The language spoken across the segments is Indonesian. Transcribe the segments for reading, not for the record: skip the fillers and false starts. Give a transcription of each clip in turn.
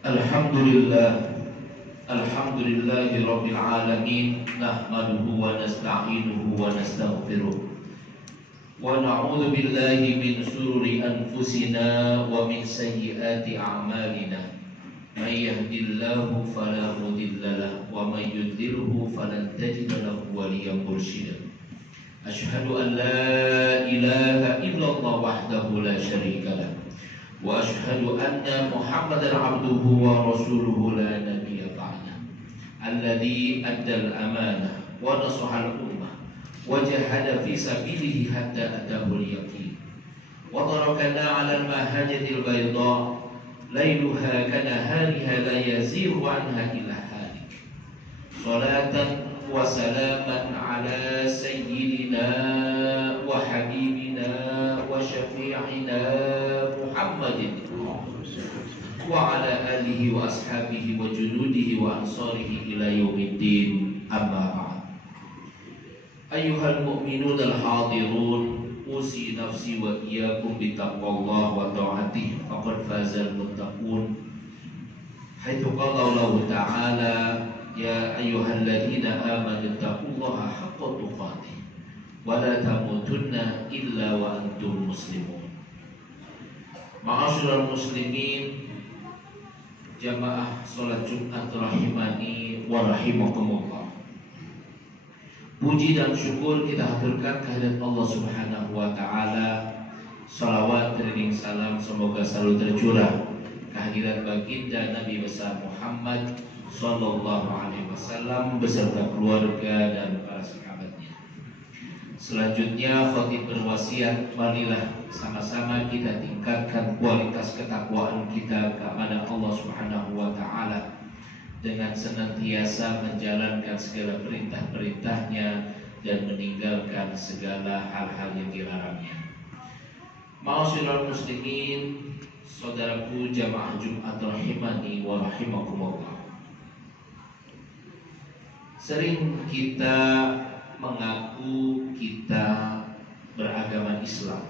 Alhamdulillah, Alhamdulillahi Rabbil Alamin. Nahmaduhu wa nasta'inuhu wa nastaghfiruh wa na'udzu billahi min sururi anfusina wa min sayyiati a'malina. May yahdihillahu fala mudilla lahu wa may yudlilhu falan tajida lahu waliyyan mursyida. Asyhadu an la ilaha illallah wahdahu la syarika lahu wa asyhadu anna Muhammadan abduhu wa rasuluhu la nabiyya ba'da. Alladzi addal amanah wa nasaha al-ummah wa jahada fi sabilihi hatta atahul yaqin. Wa tarakana 'ala al-mahajjatil bayda lailuha kanahariha la yazighu anha illa halik. Salatan wa salaman 'ala sayyidina wa habibina wa syafi'ina Muhammadin wa ala alihi wa ashabihi wa junudihi wa ansarihi ila yaumiddin. Amma ba'd. Ayyuhal mu'minun al-hadirun, usi nafsi wa iyyakum bittaqwallah wa ta'atihi faqad fazal muttaqun. Haitsu qala Allah ta'ala, ya ayyuhalladzina amanu taqullaha haqqa tuqatih wa la tamutunna illa wa antum muslimun. Ma'asyiral muslimin, jamaah salat Jumat rahimani wa rahimakumullah. Puji dan syukur kita haturkan kehadirat Allah Subhanahu wa taala. Salawat dan salam semoga selalu tercurah kehadirat baginda Nabi besar Muhammad sallallahu alaihi wasallam beserta keluarga dan para sahabatnya. Selanjutnya khatib berwasiat, marilah sama-sama kita tingkatkan kualitas ketakwaan kita kepada Allah Subhanahu wa taala dengan senantiasa menjalankan segala perintah-perintahnya dan meninggalkan segala hal-hal yang dilarangnya. Ma'asyiral muslimin, saudaraku jamaah Jumat rahimani wa rahimakumullah. Sering kita mengaku kita beragama Islam,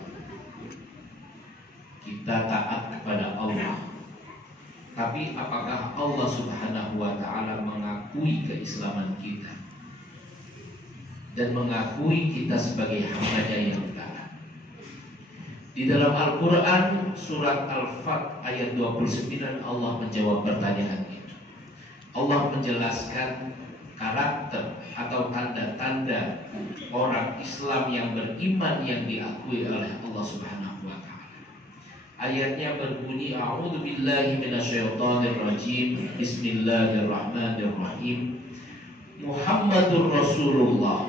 kita taat kepada Allah, tapi apakah Allah Subhanahu wa ta'ala mengakui keislaman kita dan mengakui kita sebagai hamba-Nya yang taat? Di dalam Al-Quran surat Al-Fat ayat 29 Allah menjawab pertanyaan itu. Allah menjelaskan karakter atau tanda-tanda orang Islam yang beriman yang diakui oleh Allah Subhanahu wa taala. Ayatnya berbunyi, a'udzu billahi minasyaitonir rajim. Bismillahirrahmanirrahim. Muhammadur Rasulullah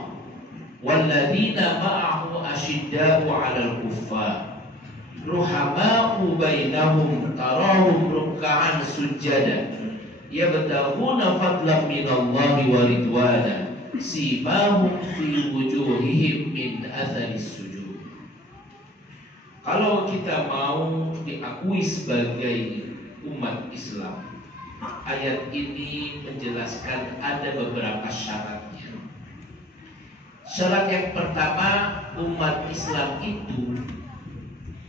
walladzina ma'ahu asyidda'u 'alal kuffar ruhama'u bainahum tarahum ruk'an sujada yabtaghuna fadlan minallahi wa ridwana simahum fi wujuhihim min atharis sujud. Kalau kita mau diakui sebagai umat Islam, ayat ini menjelaskan ada beberapa syaratnya. Syarat yang pertama, umat Islam itu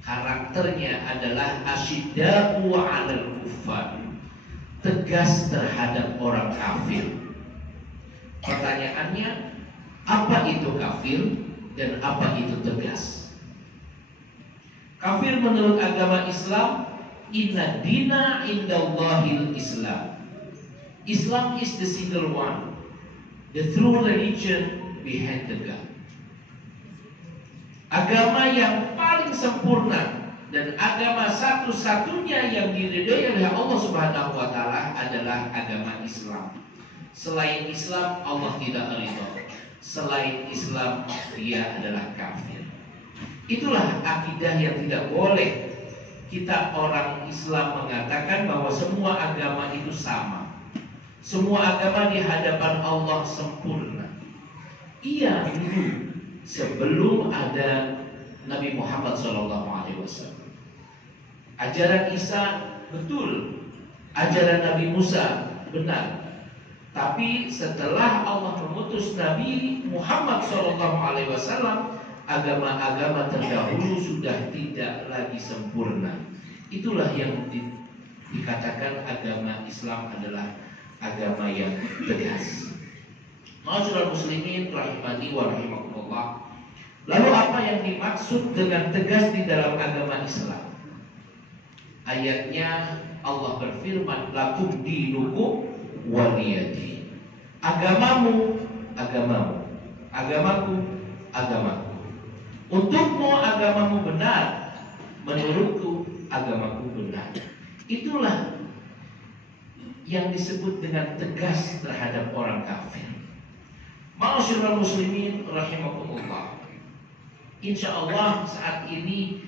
karakternya adalah asyidda'u 'alal kuffar, tegas terhadap orang kafir. Pertanyaannya, apa itu kafir dan apa itu tegas? Kafir menurut agama Islam, inna dina indallahil Islam. Islam is the single one, the true religion behind the God. Agama yang paling sempurna dan agama satu-satunya yang diridhoi oleh Allah Subhanahu wa taala adalah agama Islam. Selain Islam Allah tidak ridho. Selain Islam dia adalah kafir. Itulah akidah yang tidak boleh kita orang Islam mengatakan bahwa semua agama itu sama. Semua agama di hadapan Allah sempurna. Iya dulu sebelum ada Nabi Muhammad SAW. Ajaran Isa betul, ajaran Nabi Musa benar. Tapi setelah Allah mengutus Nabi Muhammad SAW, agama-agama terdahulu sudah tidak lagi sempurna. Itulah yang dikatakan mengatakan agama Islam adalah agama yang tegas. Ma'asyiral muslimin rahimani wa rahimakumullah. Lalu apa yang dimaksud dengan tegas di dalam agama Islam? Ayatnya Allah berfirman, lakum dinukum waliyadin. Agamamu, agamamu. Agamaku, agamaku. Untukmu agamamu benar, menurutku agamaku benar. Itulah yang disebut dengan tegas terhadap orang kafir. Ma'asyiral muslimin rahimakumullah. Insya Allah saat ini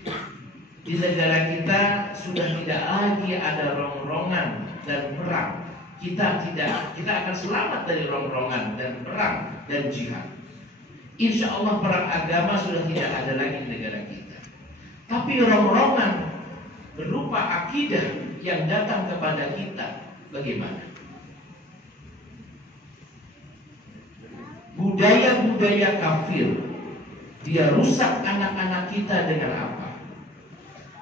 di negara kita sudah tidak lagi ada rongrongan dan perang. Kita akan selamat dari rongrongan dan perang dan jihad. Insya Allah perang agama sudah tidak ada lagi di negara kita. Tapi rongrongan berupa akidah yang datang kepada kita bagaimana? Budaya-budaya kafir, dia rusak anak-anak kita dengan apa?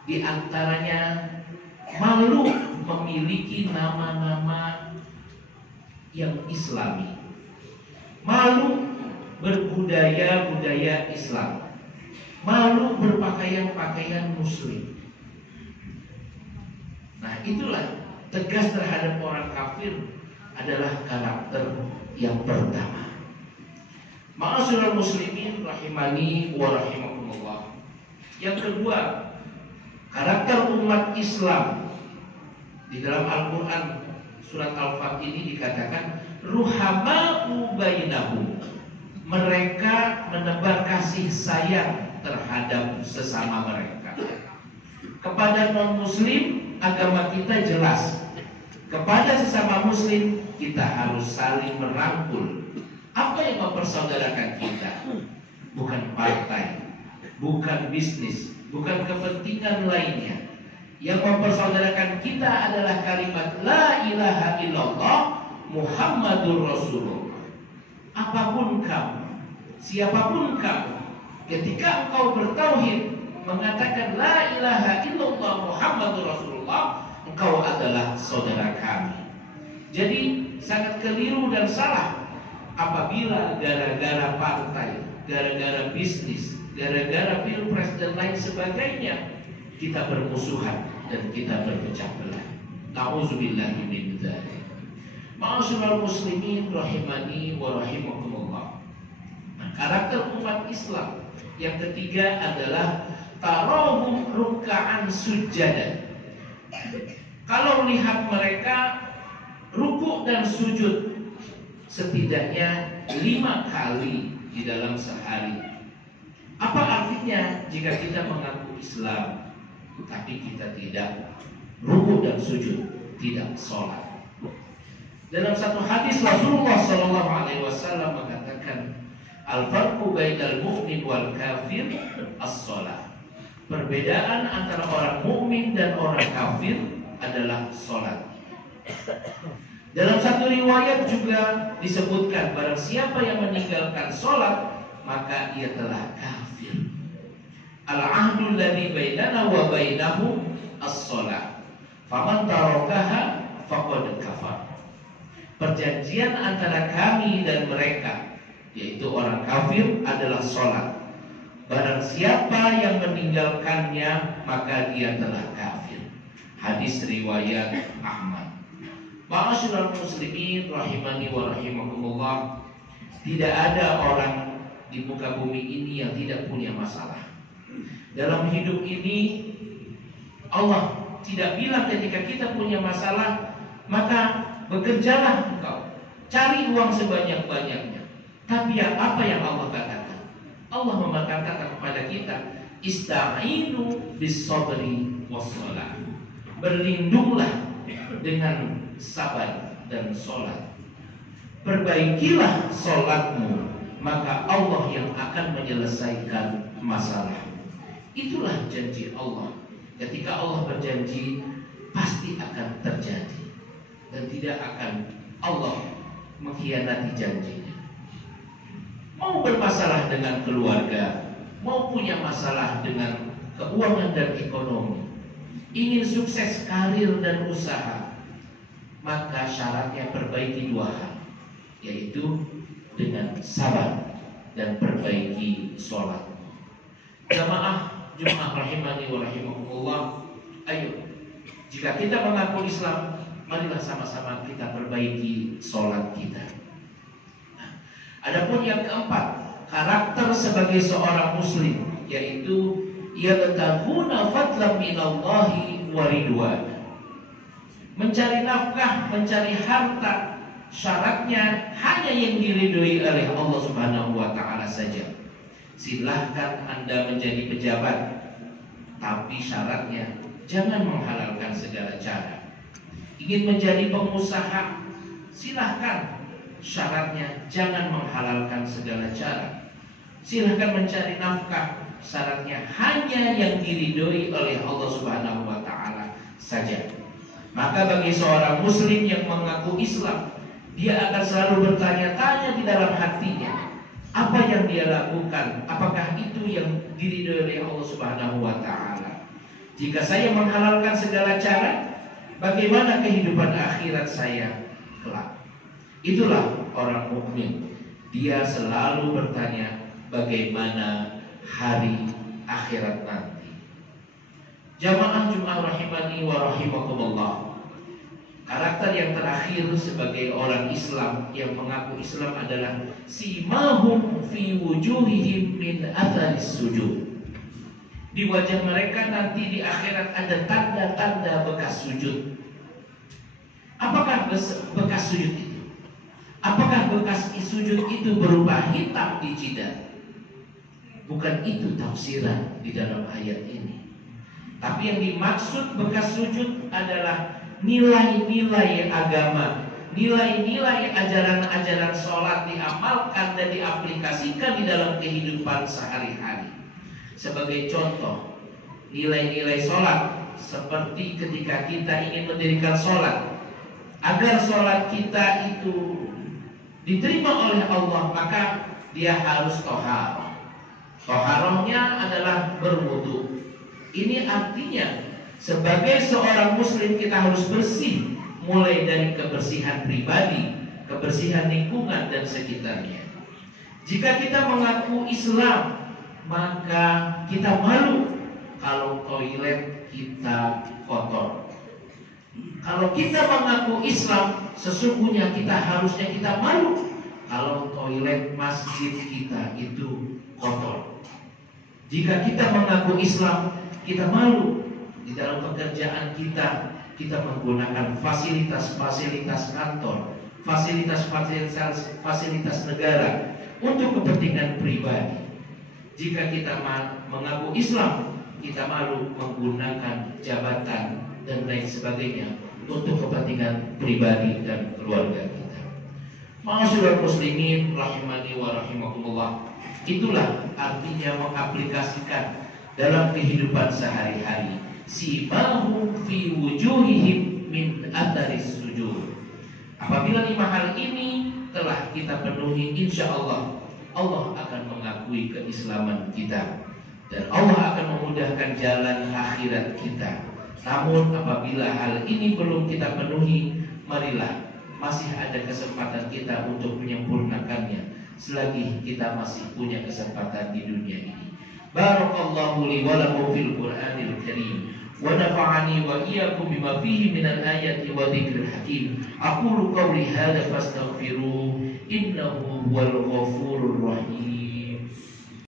Di antaranya malu memiliki nama-nama yang Islami, malu berbudaya-budaya Islam, malu berpakaian-pakaian Muslim. Nah, itulah tegas terhadap orang kafir adalah karakter yang pertama. Ma'asyiral muslimin rahimani wa rahimakumullah. Yang kedua, karakter umat Islam di dalam Al-Quran surat Al-Fat ini dikatakan ruhama'u bainahum. Mereka menebar kasih sayang terhadap sesama mereka. Kepada non-muslim agama kita jelas. Kepada sesama muslim kita harus saling merangkul. Apa yang mempersaudarakan kita? Bukan partai, bukan bisnis, bukan kepentingan lainnya. Yang mempersaudarakan kita adalah kalimat La ilaha illallah Muhammadur Rasulullah. Apapun kamu, siapapun kamu, ketika engkau bertauhid mengatakan La ilaha illallah Muhammadur Rasulullah, engkau adalah saudara kami. Jadi sangat keliru dan salah apabila gara-gara partai, gara-gara bisnis, gara-gara pilpres dan lain sebagainya kita bermusuhan dan kita berpecah belah. Nauzubillahi min dzalik. Ma'asyiral muslimin rahimani wa rahimakumullah. Karakter umat Islam yang ketiga adalah tarahum ruk'an sujada. Kalau lihat mereka ruku dan sujud setidaknya 5 kali di dalam sehari. Apa artinya jika kita mengaku Islam tapi kita tidak ruku dan sujud, tidak sholat? Dalam satu hadis Rasulullah SAW mengatakan al-farqu bainal mu'min wal kafir as-sholat. Perbedaan antara orang mukmin dan orang kafir adalah sholat. Dalam satu riwayat juga disebutkan barang siapa yang meninggalkan sholat maka ia telah kafir. Al-ahdul ladzi bainana wa bainahum as-sholat. Faman tarakaha faqad kafar. Perjanjian antara kami dan mereka, yaitu orang kafir, adalah sholat. Barang siapa yang meninggalkannya maka dia telah kafir. Hadis riwayat Ahmad. Ma'asyiral muslimin rahimani wa rahimakumullah. Tidak ada orang di muka bumi ini yang tidak punya masalah. Dalam hidup ini Allah tidak bilang ketika kita punya masalah maka bekerjalah engkau, cari uang sebanyak-banyaknya. Tapi apa yang Allah katakan? Allah mengatakan kepada kita, ista'inu bis sabri was shalah. Berlindunglah dengan sabar dan sholat. Perbaikilah sholatmu, maka Allah yang akan menyelesaikan masalah. Itulah janji Allah. Ketika Allah berjanji, pasti akan terjadi, dan tidak akan Allah mengkhianati janjinya. Mau bermasalah dengan keluarga, mau punya masalah dengan keuangan dan ekonomi, ingin sukses karir dan usaha, maka syaratnya perbaiki 2 hal, yaitu dengan sabar dan perbaiki sholat. Jamaah Jumat rahimani wa rahimakumullah, ayo, jika kita mengaku Islam, marilah sama-sama kita perbaiki sholat kita. Nah, adapun yang keempat, karakter sebagai seorang muslim, yaitu yabtaghuna fadlan minallahi wa ridwana. Mencari nafkah, mencari harta, syaratnya hanya yang diridhoi oleh Allah Subhanahu wa taala saja. Silahkan Anda menjadi pejabat, tapi syaratnya jangan menghalalkan segala cara. Ingin menjadi pengusaha, silahkan, syaratnya jangan menghalalkan segala cara. Silahkan mencari nafkah, syaratnya hanya yang diridhoi oleh Allah Subhanahu wa taala saja. Maka bagi seorang muslim yang mengaku Islam, dia akan selalu bertanya-tanya di dalam hatinya, apa yang dia lakukan, apakah itu yang diridhoi oleh Allah Subhanahu wa taala? Jika saya menghalalkan segala cara, bagaimana kehidupan akhirat saya kelak? Itulah orang mukmin. Dia selalu bertanya bagaimana hari akhirat nanti. Jamaah Jumat rahimani wa rahimakumullah. Karakter yang terakhir sebagai orang Islam yang mengaku Islam adalah simahum fi wujuhihim min atharis sujud. Di wajah mereka nanti di akhirat ada tanda-tanda bekas sujud. Apakah bekas sujud itu? Apakah bekas sujud itu berupa hitam di jidat? Bukan itu tafsiran di dalam ayat ini. Tapi yang dimaksud bekas sujud adalah nilai-nilai agama, nilai-nilai ajaran-ajaran sholat diamalkan dan diaplikasikan di dalam kehidupan sehari-hari. Sebagai contoh, nilai-nilai sholat seperti ketika kita ingin mendirikan sholat, agar sholat kita itu diterima oleh Allah, maka dia harus toharoh. Toharohnya adalah berwudu. Ini artinya sebagai seorang muslim kita harus bersih, mulai dari kebersihan pribadi, kebersihan lingkungan dan sekitarnya. Jika kita mengaku Islam, maka kita malu kalau toilet kita kotor. Kalau kita mengaku Islam, sesungguhnya harusnya kita malu kalau toilet masjid kita itu kotor. Jika kita mengaku Islam, kita malu di dalam pekerjaan kita menggunakan fasilitas-fasilitas kantor, fasilitas negara untuk kepentingan pribadi. Jika kita mengaku Islam, kita malu menggunakan jabatan dan lain sebagainya untuk kepentingan pribadi dan keluarga kita. Ma'asyiral muslimin rahimani wa rahimakumullah. Itulah artinya mengaplikasikan dalam kehidupan sehari-hari. Simahum fi wujuhihim min atharis sujud. Apabila 5 hal ini telah kita penuhi, insya Allah akan mengakui keislaman kita dan Allah akan memudahkan jalan akhirat kita. Namun apabila hal ini belum kita penuhi, marilah, masih ada kesempatan kita untuk menyempurnakannya selagi kita masih punya kesempatan di dunia ini. Barakallahu li wa lakum fil Qur'anil Karim wa nafa'ani wa iyyakum bima fihi minal ayati wa dzikril hakim. Aqulu qawli hadza fastaghfiruh innahu huwal ghafurur rahim.